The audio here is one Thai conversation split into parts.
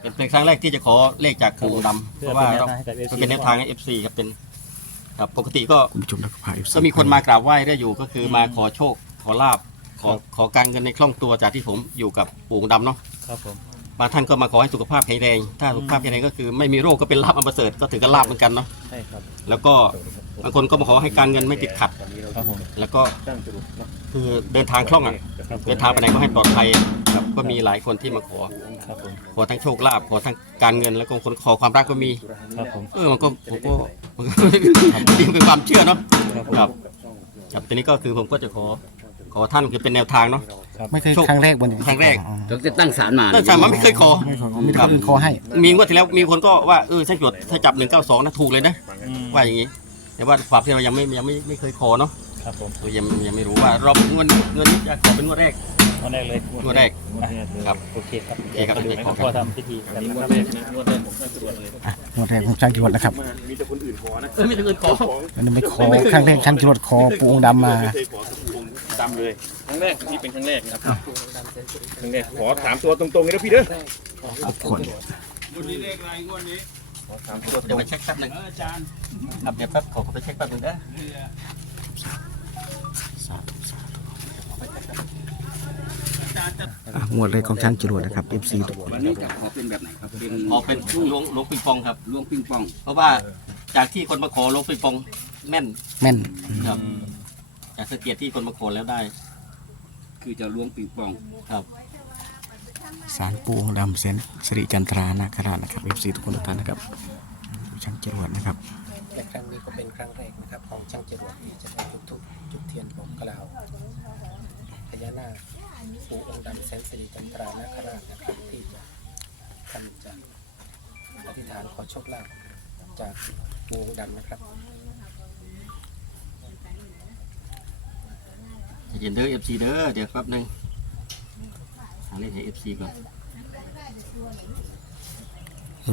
เป็นเป็นครั้งแรกที่จะขอเลขจากปู่ดำเพราะว่าเรามันเป็นแนวทางให้ FC ครับเป็นครับปกติก็คุณผู้ชมแล้วก็พา FC ก็มีคนมากราบไหว้เรื่อยอยู่ก็คือมาขอโชค ขอลาบขอขอการเงินในคล่องตัวจากที่ผมอยู่กับปู่ดำเนาะครับผม บางท่านก็มาขอให้สุขภาพแข็งแรงถ้าสุขภาพแข็งแรงก็คือไม่มีโรคก็เป็นลาบอันประเสริฐก็ถือกันลาบเหมือนกันเนาะใช่ครับ แล้วก็ บางคนก็มาขอให้การเงินไม่ติดขัด ครับผม แล้วก็คือเดินทางคล่องอะครับผมเดินทางไปไหนก็ให้ปลอดภัยครับก็มีหลายคนที่มาขอ ครับผม ขอทั้งโชคลาภขอทั้งการเงินแล้วก็คนขอความรักก็มี ครับผม เออมันก็ผมก็มันก็ดีเป็นความเชื่อเนาะครับผม ครับครับทีนี้ก็คือผมก็จะขอขอท่านคือเป็นแนวทางเนาะ ไม่เคยโชค ครั้งแรกบนครั้งแรกอ๋อเราจะตั้งศาลมาตั้งแต่มันไม่เคยขอ ไม่เคยมีแต่คนอื่นขอให้ มีงวดที่แล้วมีคนก็ว่าเออช่างจดถ้าจับหนึ่งเก้าสองนะถูกเลยนะอืมว่าอย่างนี้ แต่ว่าความที่เรายังไม่ยังไม่ไม่เคยขอเนาะครับผมเรายังยังไม่รู้ว่ารอบงวดงวดนี้จะขอเป็นงวดแรกวันแรกเลยงวดแรกครับโอเคครับโอเคครับเดี๋ยวให้พ่อทำพิธีกันนะครับงวดแรกของช่างจรวดนะครับเออไม่ถึงเงินขออันนี้ไม่ขอครั้งแรกช่างจรวดขอปูองค์ดำมาดำเลยครั้งแรกนี่เป็นครั้งแรกนะครับครั้งแรกขอถามตัวตรงๆเลยนะพี่เด้อทุกคนเดี๋ ยวไปเช็คแป๊บหนึงครับเดี๋ยวแป๊บขอไปเช็คแป๊บหนึงนะสาธุสาธุอะงวดแรกของช่างจรวดนะครับ FC ทุกคนวันนี้จะขอเป็นแบบไหนครับ เป็นขอเป็นหลวงหลวงปิงปองครับ ล้วงปิงปองเพราะว่าจากที่คนมาขอหลวงปิงปองแม่นแม่นครับจากสังเกตที่คนมาขอแล้วได้คือจะล้วงปิงปองครับ สารปูองค์ดำเซนสิริจันทรานาคราชนะครับ FC ทุกคนทุกท่านนะครับช่างจรวดนะครับและครั้งนี้ก็เป็นครั้งแรกนะครับ ของช่างจรวดที่จะได้จุดธูปจุดเทียนบอกกล่าวพญานาคปู่องค์ดำแสนสิริจันทรานาคราชนะครับที่จะท่านจะอธิษฐานขอโชคลาภจากปู่องค์ดำนะครับจะเย็นเด้อ FC เด้อเดี๋ยวแป๊บหนึง หาเลขให้ FC ก่อน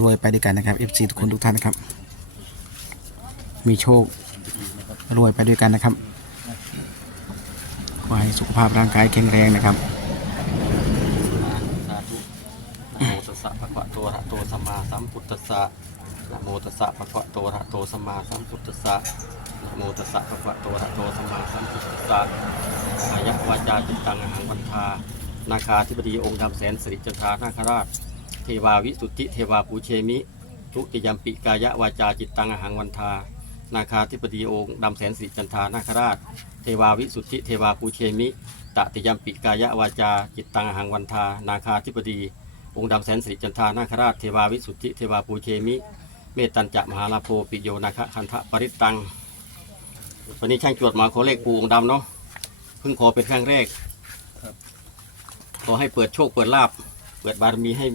รวยไปด้วยกันนะครับ FC ทุกคนทุกท่านนะครับ มีโชครวยไปด้วยกันนะครับขอให้สุขภาพร่างกายแข็งแรงนะครับ สาธุนะโมตัสสะภะคะวะโตอะระหะโตสัมมาสัมพุทธัสสะนะโมตัสสะภะคะวะโตอะระหะโตสัมมาสัมพุทธัสสะนะโมตัสสะภะคะวะโตอะระหะโตสัมมาสัมพุทธัสสะอายะวาจาจิตตังอหังวันทา นาคาธิบดีองค์ดำแสนสิริจันทรานาคราช เทวาวิสุทธิเทวาปูเชมิ ทุติยมปิกายะวาจาจิตตังอหังวันทา นาคาธิบดีองค์ดำแสนสิริจันทรานาคราช เทวาวิสุทธิเทวาปูเชมิตติยมปิกายะวาจาจิตตังอหังวันทา นาคาธิบดี องค์ดำแสนสิริจันทรานาคราช เทวาวิสุทธิเทวาปูเชมิ เมตัญจะมหาลาโภปิโยนาคคันทะปริตตังวันนี้ช่างจวดมาขอเลขปูองค์ดำเนาะเพิ่งขอเป็นครั้งแรก ขอให้เปิดโชคเปิดลาบ เปิดบารมีให้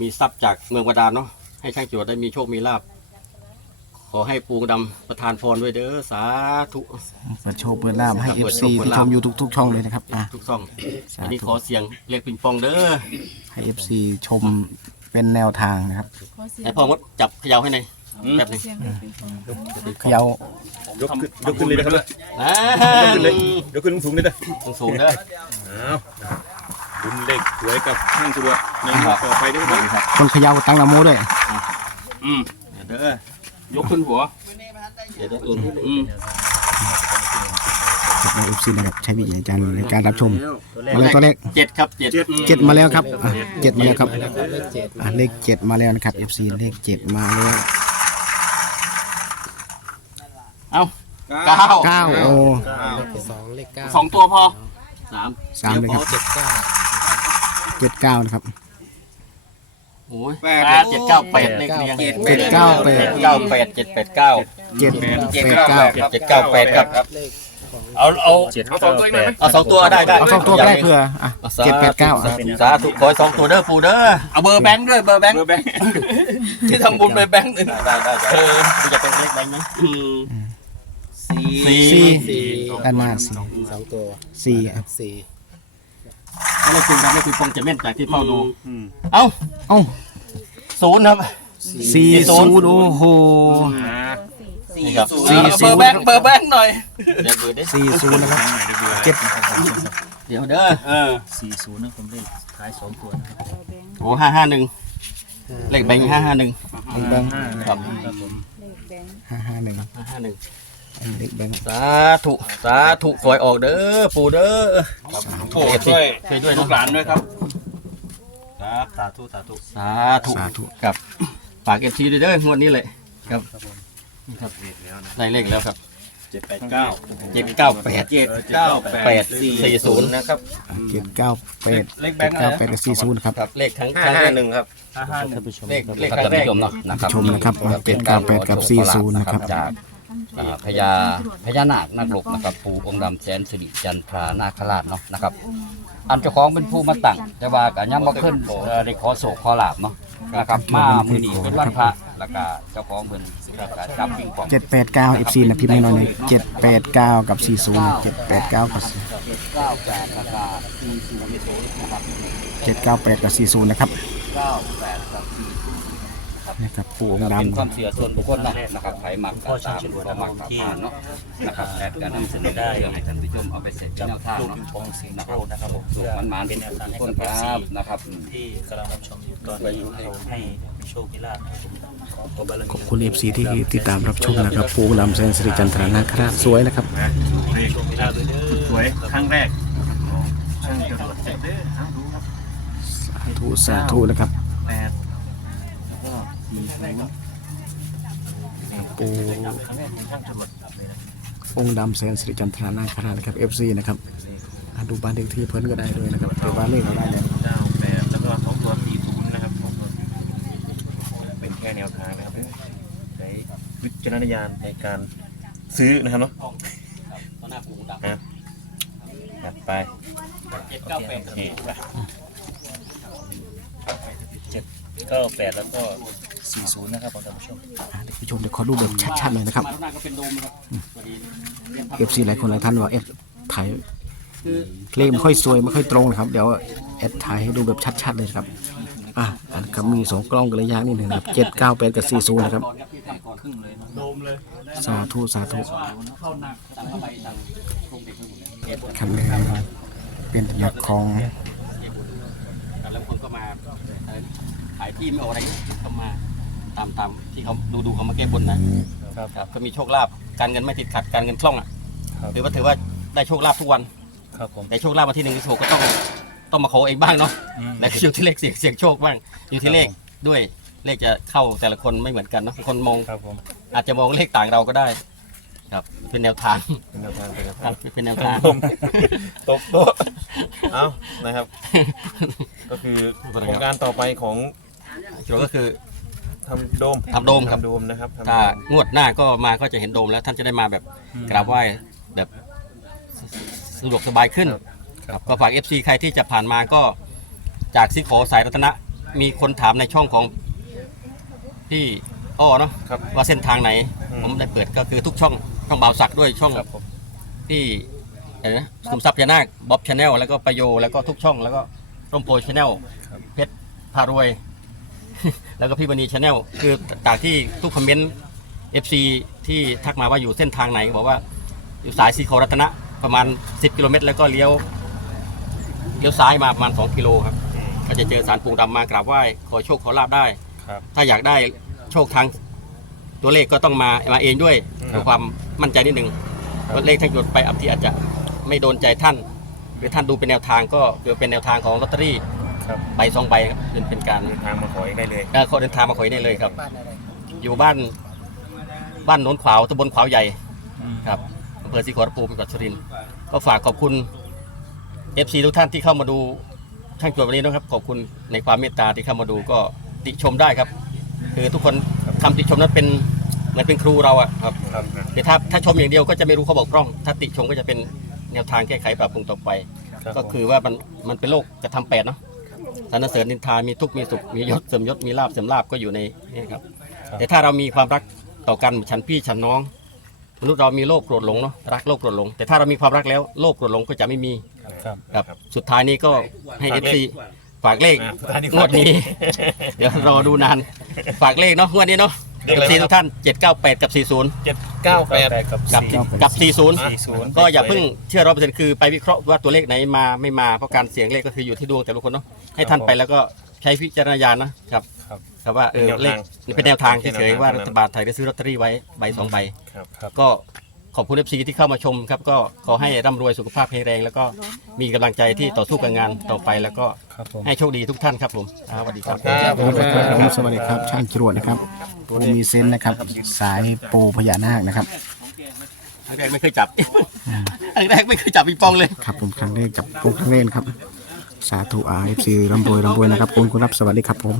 มีทรัพย์จากเมืองบาดาลเนาะให้ช่างจวดได้มีโชคมีลาบ ขอให้ปูองค์ดำประทานพรด้วยเด้อสาธุ เปิดโชว์เปิดลาบให้เปิด FC โชว์เปิดที่ลาบ ชมอยู่ทุกๆช่องเลยนะครับอะ ทุกซ่องสาอันนี้ธุขอเสียงเรียกปิงปองเด้อให้ FC ชมเป็นแนวทางนะครับไอพ่อมดจับเขย่าให้หน่อยแป๊บหนึงเขย่ายกขึ้นยกขึ้นเลยนะครับนะยกขึ้นเลยยกขึ้นสูงๆเลยนะสูงๆเด้ออ้าว ลุ้นเลขสวยกับช่างจรวดในงวดต่อไปด้วยครับ คนเขย่าตั้งละโมด้วย อืมเด้อยกขึ้นหัวเดี๋ยวเดี๋ยวอืมอืมใน FC นะครับใช้วิจารณญาณในการรับชมมาแล้วตัวเลขเจ็ดครับเจ็ดเจ็ดมาแล้วครับอะเจ็ดมาแล้วครับเลขเจ็ดอะเลขเจ็ดมาแล้วนะครับ FC เลขเจ็ดมาแล้วเอ้าเก้าเก้าโอ้เลขสองเลขเก้าสองตัวพอสามสามเลยครับ เจ็ดเก้า เจ็ดเก้านะครับ โอ้ยแปด เจ็ดเก้าแปดเลขเรียงเจ็ดเก้าแปดเก้าแปดเจ็ดแปดเก้าเจ็ดแปดเก้าเจ็ดเก้าแปดครับเลขของเอาเอาเจ็ดเก้าแปดเอาสองตัวได้ได้เอาสองตัวก็ได้เผื่ออะเจ็ดแปดเก้าอะสาธุขอให้สองตัวเด้อปูเด้อเอาเบอร์แบงค์ด้วยเบอร์แบงค์เบอร์แบงค์ที่ทำบุญเบอร์แบงค์หนึ่งได้ได้เออจะเป็นเลขแบงค์ไหมสี่สี่สี่ด้านหน้าสี่สองตัวสี่อะสี่ เลขคุณครับเลขคุณคงจะแม่นจากที่เฝ้าดูอืมเอ้าเอ้าศูนย์ครับสี่ศูนย์โอ้โหอ่านี่ครับสี่ศูเบอนย์ ร์แบงค์เบอร์แบงค์หน่อย เดี๋ยวเบอร์ดิสี่ศูนย์นะครับเจ็ดเดี๋ยวเด้อเออสี่ศูนย์นะผมเลขท้ายสองตัวนะครับโอ้ห้าห้าหนึ่งเลขแบงค์ห้าห้าหนึ่ง แบงค์ครับห้าห้าหนึ่งห้าห้าหนึ่ง เลขแบงค์สาธุสาธุคอยออกเด้อปู่เด้อโทษด้วยช่วยด้วยลูเนาะกหลานด้วยครับครับสาธุสาธุสาธุสาธุกับฝากเอฟซีด้วยเด้องวดนี้เลยครับนี่ครับได้เลขแล้วครับเจ็ดแปดเก้าเจ็ดเก้าแปดเจ็ดเก้าแปแปดดสี่ศูนย์นะครับเจ็ดเก้าแปดเลขแบเจ็งดค์เก้าแปดกับสี่ศูนย์ครับครับเลขครั้งห้าครั้งห้าแรกหนึ่งครับห้าห้าท่านผู้ชมเลขเลขคครัรั้บงแรท่านกผู้ชมเนาะนะครับชมนะครับเจ็ดเก้าแปดกับสี่ศูนย์นะครับจาก พญาพญานาคนาคลกนะครับปูองค์ดแสนสิริจันทรานาคราชเนาะนะครับ อันเจ้าของเป็นผู้มาตั้งแต่ว่าก็ยังบ่ขึ้นเอ่อได้ขอโศกขอลาบเนาะนะครับมามื้อนีเป็นวัดพระแล้วก็เจ้าของเป็นก็จับปิงปอง เจ็ดแปดเก้าเอฟซีนะพี่ไม่น้อยเลยเจ็ดแปดเก้ากับสี่ศูนย์เจ็ดแปดเก้ากับ9แล้วก็40นะครับเจ็ดเก้าแปดกับสี่ศูนย์นะครับ 98กับ40 นะครับปูองค์เป็นความเสียส่วนบุคคลเนาะนะครับไผหมักก็ตามก็หมักตามผ่านเนาะนะครับแต่การนำเสนอได้ให้ท่านผู้ชมเอาไปเสร็จเป็นแนวทางลูกเนาะปองสียงโชคนะครับสุขมันมานเป็นแนวทางให้ทุกคนครับนะครับที่กำลังรับชมอยู่ตอนนี้ให้โชคมีลาขอบคุณเอฟซีที่ติดตามรับชมนะครับปูลำแสนสิริจันทรานาคราชสวยนะครับเขสวยครั้งแรกสาธุสาธุนะครับ ปูองดเลยนะองค์ดำแสนสิริจันทรานาคราชนะครับเอฟซีนะครับอะดูบ้านเลขที่เพิ่นก็ได้ด้วยนะครับดี๋ยวบ้านเลขเราได้เลยเก้าแปดแล้วก็สองตัวสี่ศูนย์นะครับสองตัวเป็นแค่แนวทางนะครับใช้วิจารณญาณในการซื้อนะครับเนาะตอนหน้าปู่ดำอะจัดไปเจ็ดเก้าแปดเคไปเก้าแปดแล้วก็ สี่ศูนย์นะครับผมท่านผู้ชม อะเดี๋ยวผู้ชมเดี๋ยวขอดูแบบชัดๆเลยนะครับมาตอนหน้าก็เป็นโดมนะครับพอดีเรียนทำเอฟซีหลายคนหลายท่านว่าเอฟถ่ายคือเลขไม่ค่อยสวยไม่ค่อยตรงนะครับ เดี๋ยวเอฟถ่ายให้ดูแบบชัดๆเลยครับ อะอันครับมีสองกล้องกันระยะนี่หนึ่งนะครับเจ็ดเก้าแปดกับสี่ศูนย์นะครับ ก่อนครับที่ทำก่อนครึ่งเลยโดมเลยสาธุสาธุเข้าหนักสั่งเข้าไปสั่งโครงเด็กไปหมดเลยเก็บหมดครับเป็นหลักของเก็บหมดแต่ละคนก็มาเอ่อขายที่ไม่ออกอะไรก็มา ตามตามที่เขาดูดูเขามาแก้บนนะครับครับก็มีโชคลาภการเงินไม่ติดขัดการเงินคล่องอะครับถือว่าถือว่าได้โชคลาภทุกวันครับผมแต่โชคลาภวันที่หนึ่งที่ถูกก็ต้องต้องมาขอเองบ้างเนาะอืมแต่ก็อยู่ที่เลขเสียงเสียงโชคบ้าง อยู่ที่เลขด้วยเลขจะเข้าแต่ละคนไม่เหมือนกันเนาะบางคนมองครับผมอาจจะมองเลขต่างเราก็ได้ ครับ เป็นแนวทางเป็นแนวทางเป็นแนวคทารังบเป็นแนวทางตบโต๊ะเอานะครับ ก็คือโครงการต่อไปของสรุปก็คือ ทำโดมทำโดมครับ ทำโดมนะครับทำโดมถ้างวดหน้าก็มาก็จะเห็นโดมแล้วท่านจะได้มาแบบกราบไหว้แบบสะดวกสบายขึ้น ครับก็ฝาก FC ใครที่จะผ่านมาก็จากซิโขสายรัตนะ มีคนถามในช่องของพี่อ้อเนาะครับ ว่าเส้นทางไหน อืม ผมได้เปิดก็คือทุกช่อง ช่องบ่าวศักดิ์ด้วยช่องครับผมพี่อะไรนะคุมทรัพย์ยานาคบ๊อบชาแนลแล้วก็ประโยแล้วก็ทุกช่องแล้วก็ร่มโพชาแนลเพชรพารวย แล้วก็พี่บณีชาแนลคือจากที่ทุกคอมเมนต์ FC ที่ทักมาว่าอยู่เส้นทางไหน บอกว่าอยู่สายสีโครัตนะประมาณ 10 กิโลเมตร แล้วก็เลี้ยวเลี้ยวซ้ายมาประมาณ 2 กิโลครับ ก็จะเจอสารปูงดำมากราบไหว้ขอโชคขอลาบได้ ครับถ้าอยากได้โชคทางตัวเลขก็ต้องมามาเองด้วยครับเพื่อความมั่นใจนิดหนึ่งครับว่าเลขท่านหยดไปอับที่อาจจะไม่โดนใจท่าน หรือท่านดูเป็นแนวทางก็คือเป็นแนวทางของลอตเตอรี่ ครับใบสองใบครับเป็นเป็นการเดินทางมาขอเองได้เลยเออขอเดินทางมาขอยได้เลยครับ บ้านอะไรครับอยู่บ้านบ้านโน้นขวาวตำบลขวาวใหญ่อืมครับอำเภอศรีขอรภูมิจังหวัดสุรินทร์ก็ฝากขอบคุณ FC ทุกท่านที่เข้ามาดูช่างจวดวันนี้นะครับ ขอบคุณในความเมตตาที่เข้ามาดูก็ติชมได้ครับ คือทุกคนคำติชมนั้นเป็นเหมือนเป็นครูเราอะครับ ครับแต่ถ้าถ้าชมอย่างเดียวก็จะไม่รู้ข้อบกพร่อง ถ้าติชมก็จะเป็นแนวทางแก้ไขปรับปรุงต่อไปรับก็คือว่ามันมันเป็นโลกกระทำแปดเนาะ สรรเสริญนินทา มีทุกข์มีสุข มียศเสริมยศ มีลาบเสริมลาบก็อยู่ในนี่ครับ แต่ถ้าเรามีความรักต่อกันฉันพี่ฉันน้อง มนุษย์เรามีโลภโกรธหลงเนาะ รักโลภโกรธหลง แต่ถ้าเรามีความรักแล้วโลภโกรธหลงก็จะไม่มีครับ ครับ สุดท้ายนี้ก็ให้ฝากเอฟเลขซีฝากเลขอะท่านที่งวดนี้ เดี๋ยวรอดูนาน ฝากเลขเนาะงวดนี้เนาะ เลขอะไรซีครับทุกท่าน 798 กับ 40 เจ็ดเก้าแปด กับกับสี่ กับ 40สี่ศูนย์ก็อย่าเพิ่งเชื่อร้อยเปอร์เซ็นต์คือไปวิเคราะห์ว่าตัวเลขไหนมาไม่มาเพราะการเสี่ยงเลขก็คืออยู่ที่ดวงแต่ละคนเนาะให้ท่านไปแล้วก็ใช้วิจารณญาณนะครับครับ ครับว่าเออเป็นแนวเลทาขงเป็นแนวทางเป็นแนวเฉยทางๆว่าเท่านั้นรัฐบาลไทยได้ซื้อลอตเตอรี่ไว้ใบสองใบ ครับ ครับ ก็ ขอบคุณเอฟซีที่เข้ามาชมครับก็ขอให้ร่ำรวยสุขภาพแข็งแรง แล้วก็มีกำลังใจที่ต่อสู้กับงานต่อไป แล้วก็ครับผม ให้โชคดีทุกท่านครับผมอ่าสวัสดีครับครับสวัสดีครับผมสวัสดีครับช่างจรวดนะครับผู้มีเซนส์นะครับ สายปูพญานาคนะครับ ครั้งแรกไม่เคยจับ ครั้งแรกไม่เคยจับปิงปองเลย ครับผมครั้งแรกกับปูครั้งแรกครับ สาธุอาเอฟซีร่ำรวยร่ำรวยนะครับคุณคุณรับสวัสดีครับผม